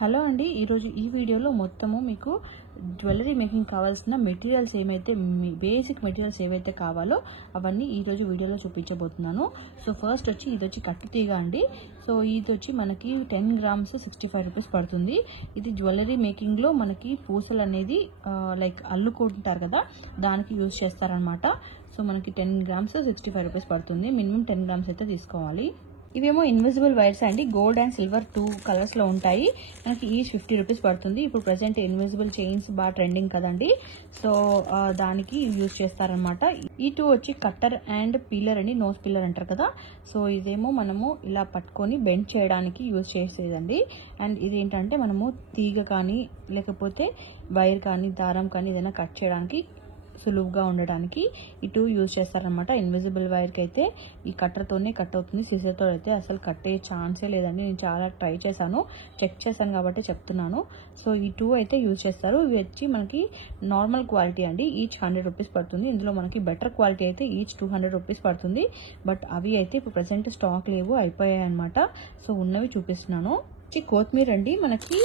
Hello అండి, ఈరోజు ఈ వీడియోలో మొత్తము మీకు జ్యువెలరీ మేకింగ్ కావాల్సిన మెటీరియల్స్ ఏమైతే బేసిక్ మెటీరియల్స్ ఏవైతే కావాలో అవన్నీ ఈరోజు వీడియోలో చూపించబోతున్నాను. సో ఫస్ట్ వచ్చి ఇది వచ్చి కట్టుతీగ అండి. సో ఇది వచ్చి మనకి 10 grams 65 రూపీస్ పడుతుంది. ఇది జ్యువెలరీ మేకింగ్లో మనకి పూసలు అనేది లైక్ అల్లుకుంటారు కదా, దానికి యూజ్ చేస్తారనమాట. సో మనకి 10 grams 65 రూపీస్ పడుతుంది. మినిమం 10 grams అయితే తీసుకోవాలి. ఇవేమో ఇన్విజిబుల్ వైర్స్ అండి, గోల్డ్ అండ్ సిల్వర్ 2 కలర్స్ లో ఉంటాయి. మనకి ఈచ్ 50 రూపీస్ పడుతుంది. ఇప్పుడు ప్రెసెంట్ ఇన్విజిబుల్ చైన్స్ బాగా ట్రెండింగ్ కదండి, సో దానికి యూజ్ చేస్తారనమాట. ఈ 2 వచ్చి కట్టర్ అండ్ పీలర్ అండి, నోస్ పీలర్ అంటారు కదా. సో ఇదేమో మనము ఇలా పట్టుకొని బెండ్ చేయడానికి యూజ్ చేసేదండి. అండ్ ఇది ఏంటంటే మనము తీగ కానీ లేకపోతే వైర్ కానీ దారం కానీ ఏదైనా కట్ చేయడానికి సులువుగా ఉండడానికి ఈ 2 యూజ్ చేస్తారనమాట. ఇన్విజిబుల్ వైర్కి అయితే ఈ కట్టర్తోనే కట్ అవుతుంది, సిజర్తో అయితే అసలు కట్టే ఛాన్సే లేదండి. నేను చాలా ట్రై చేశాను, చెక్ చేశాను కాబట్టి చెప్తున్నాను. సో ఈ 2 అయితే యూజ్ చేస్తారు. ఇవి వచ్చి మనకి నార్మల్ క్వాలిటీ అండి, ఈచ్ 100 రూపీస్ పడుతుంది. ఇందులో మనకి బెటర్ క్వాలిటీ అయితే ఈచ్ 200 రూపీస్ పడుతుంది. బట్ అవి అయితే ఇప్పుడు ప్రెసెంట్ స్టాక్ లేవు, అయిపోయాయి అనమాట. సో ఉన్నవి చూపిస్తున్నాను. కొత్తిమీర అండి, మనకి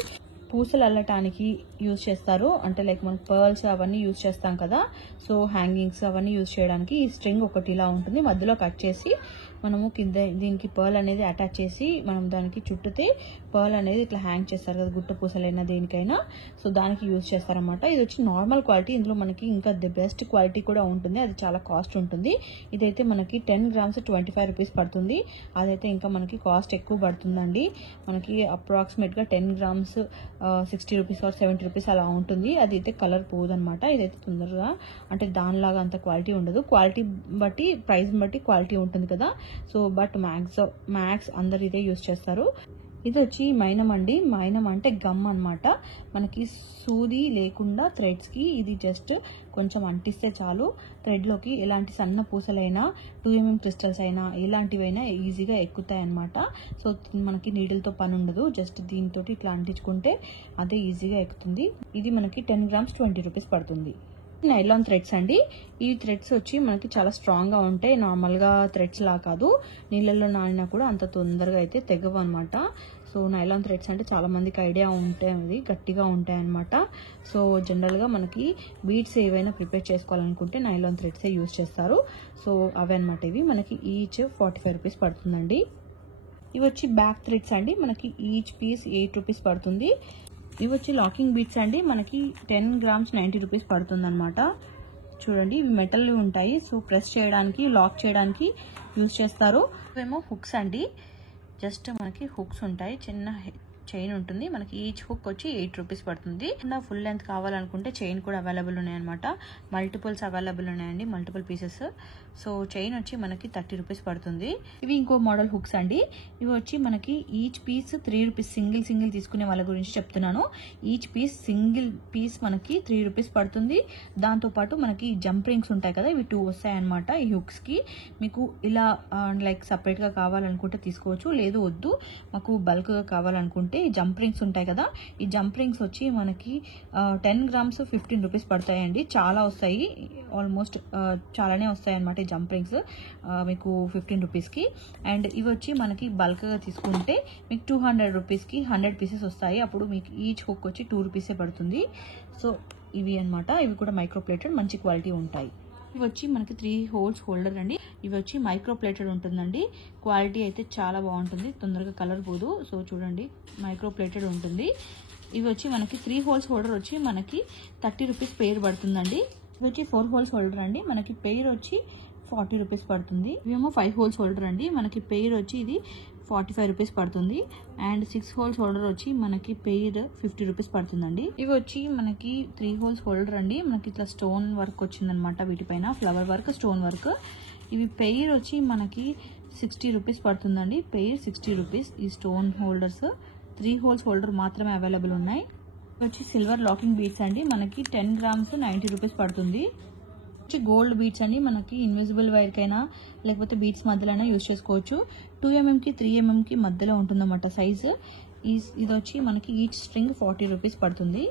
పూసలు అల్లటానికి యూజ్ చేస్తారు. అంటే లైక్ మనం పర్ల్స్ అవన్నీ యూజ్ చేస్తాం కదా, సో హ్యాంగింగ్స్ అవన్నీ యూజ్ చేయడానికి ఈ స్ట్రింగ్ ఒకటి ఇలా ఉంటుంది, మధ్యలో కట్ చేసి మనము కింద దీనికి పర్ల్ అనేది అటాచ్ చేసి మనం దానికి చుట్టితే పర్ల్ అనేది ఇట్లా హ్యాంగ్ చేస్తారు కదా, గుట్ట పూసలైనా దేనికైనా. సో దానికి యూజ్ చేస్తారనమాట. ఇది వచ్చి నార్మల్ క్వాలిటీ. ఇందులో మనకి ఇంకా ది బెస్ట్ క్వాలిటీ కూడా ఉంటుంది, అది చాలా కాస్ట్ ఉంటుంది. ఇదైతే మనకి 10 grams 25 రూపీస్ పడుతుంది. అదైతే ఇంకా మనకి కాస్ట్ ఎక్కువ పడుతుందండి. మనకి అప్రాక్సిమేట్ గా 10 grams 60 రూపీస్ ఆర్ 70 రూపీస్ అలా ఉంటుంది. అది అయితే కలర్ పోదనమాట. ఇదైతే తొందరగా అంటే దానిలాగా అంత క్వాలిటీ ఉండదు. క్వాలిటీ బట్టి ప్రైస్ బట్టి క్వాలిటీ ఉంటుంది కదా. సో బట్ మ్యాక్స్ అందరు ఇదే యూజ్ చేస్తారు. ఇది వచ్చి మైనం అండి. మైనం అంటే గమ్ అనమాట. మనకి సూది లేకుండా థ్రెడ్స్ కి ఇది జస్ట్ కొంచెం అంటిస్తే చాలు, థ్రెడ్ లోకి ఎలాంటి సన్న పూసలైనా 2mm క్రిస్టల్స్ అయినా ఎలాంటివైనా ఈజీగా ఎక్కుతాయి అనమాట. సో మనకి నీడిల్తో పని ఉండదు, జస్ట్ దీంతో ఇట్లా అంటించుకుంటే అదే ఈజీగా ఎక్కుతుంది. ఇది మనకి 10 grams 20 రూపీస్ పడుతుంది. నైలాన్ థ్రెడ్స్ అండి. ఈ థ్రెడ్స్ వచ్చి మనకి చాలా స్ట్రాంగ్ గా ఉంటాయి, నార్మల్ గా థ్రెడ్స్ లా కాదు. నీళ్ళల్లో నానినా కూడా అంత తొందరగా అయితే తెగవు అనమాట. సో నైలాన్ థ్రెడ్స్ అంటే చాలా మందికి ఐడియా ఉంటాయి, అది గట్టిగా ఉంటాయి అనమాట. సో జనరల్ గా మనకి బీడ్స్ ఏవైనా ప్రిపేర్ చేసుకోవాలనుకుంటే నైలాన్ థ్రెడ్సే యూజ్ చేస్తారు. సో అవే అనమాట. ఇవి మనకి ఈచ్ 45 రూపీస్ పడుతుందండి. ఇవి వచ్చి బ్యాక్ థ్రెడ్స్ అండి. మనకి ఈచ్ పీస్ 8 రూపీస్ పడుతుంది. ఇవి వచ్చి లాకింగ్ బీడ్స్ అండి. మనకి 10 grams 90 రూపీస్ పడుతుంది అనమాట. చూడండి, ఇవి మెటల్ ఉంటాయి. సో ప్రెస్ చేయడానికి, లాక్ చేయడానికి యూజ్ చేస్తారు. ఇవేమో హుక్స్ అండి. జస్ట్ మనకి హుక్స్ ఉంటాయి, చిన్న చైన్ ఉంటుంది. మనకి ఈచ్ హుక్ వచ్చి 8 రూపీస్ పడుతుంది. ఫుల్ లెంత్ కావాలనుకుంటే చైన్ కూడా అవైలబుల్ ఉన్నాయన్నమాట. మల్టిపుల్స్ అవైలబుల్ ఉన్నాయండి, మల్టిపుల్ పీసెస్. సో చైన్ వచ్చి మనకి 30 రూపీస్ పడుతుంది. ఇవి ఇంకో మోడల్ హుక్స్ అండి. ఇవి వచ్చి మనకి ఈచ్ పీస్ 3 రూపీస్. సింగిల్ తీసుకునే వాళ్ళ గురించి చెప్తున్నాను. ఈచ్ పీస్ సింగిల్ పీస్ మనకి 3 రూపీస్ పడుతుంది. దాంతో పాటు మనకి జంప్ రింగ్స్ ఉంటాయి కదా, ఇవి 2 వస్తాయి అనమాట ఈ హుక్స్ కి. మీకు ఇలా లైక్ సపరేట్ గా కావాలనుకుంటే తీసుకోవచ్చు, లేదు వద్దు మాకు బల్క్ గా కావాలనుకుంటే ఈ జంప్ రింగ్స్ ఉంటాయి కదా, ఈ జంప్ రింగ్స్ వచ్చి మనకి 10 grams 15 రూపీస్ పడతాయండి. చాలా వస్తాయి, ఆల్మోస్ట్ చాలానే వస్తాయి అనమాట ఈ జంప్ రింగ్స్ మీకు 15 రూపీస్ కి. అండ్ ఇవి వచ్చి మనకి బల్క్ గా తీసుకుంటే మీకు 200 రూపీస్ కి 100 పీసెస్ వస్తాయి. అప్పుడు మీకు ఈచ్ హుక్ వచ్చి 2 రూపీసే పడుతుంది. సో ఇవి అనమాట. ఇవి కూడా మైక్రో ప్లేటెడ్, మంచి క్వాలిటీ ఉంటాయి. ఇవి వచ్చి మనకి 3 holes హోల్డర్ అండి. ఇవి వచ్చి మైక్రో ప్లేటెడ్ ఉంటుందండి. క్వాలిటీ అయితే చాలా బాగుంటుంది, తొందరగా కలర్ పోదు. సో చూడండి, మైక్రో ప్లేటెడ్ ఉంటుంది. ఇవి వచ్చి మనకి 3 holes హోల్డర్ వచ్చి మనకి 30 రూపీస్ పెయిర్ పడుతుందండి. ఇవి వచ్చి 4 holes హోల్డర్ అండి. మనకి పెయిర్ వచ్చి 40 రూపీస్ పడుతుంది. ఇవేమో 5 holes హోల్డర్ అండి. మనకి పెయిర్ వచ్చి ఇది 45 రూపీస్ పడుతుంది. అండ్ 6 holes హోల్డర్ వచ్చి మనకి పెయిర్ 50 రూపీస్ పడుతుందండి. ఇవి వచ్చి మనకి 3 holes హోల్డర్ అండి. మనకి ఇట్లా స్టోన్ వర్క్ వచ్చిందనమాట, వీటిపైన ఫ్లవర్ వర్క్, స్టోన్ వర్క్. ఇవి పెయిర్ వచ్చి మనకి 60 రూపీస్ పడుతుందండి. Pair 60 rupees. ఈ స్టోన్ హోల్డర్స్ 3 holes హోల్డర్ మాత్రమే అవైలబుల్ ఉన్నాయి. ఇవి వచ్చి సిల్వర్ లాకింగ్ బీడ్స్ అండి. మనకి 10 grams 90 రూపీస్ పడుతుంది. గోల్డ్ బీడ్స్ అండి. మనకి ఇన్విజిబుల్ వైర్ కైనా లేకపోతే బీడ్స్ మధ్యలో యూజ్ చేసుకోవచ్చు. 2mm కి 3mm కి మధ్యలో ఉంటుందన్నమాట సైజు. ఇది వచ్చి మనకి ఈచ్ స్ట్రింగ్ 40 రూపీస్ పడుతుంది.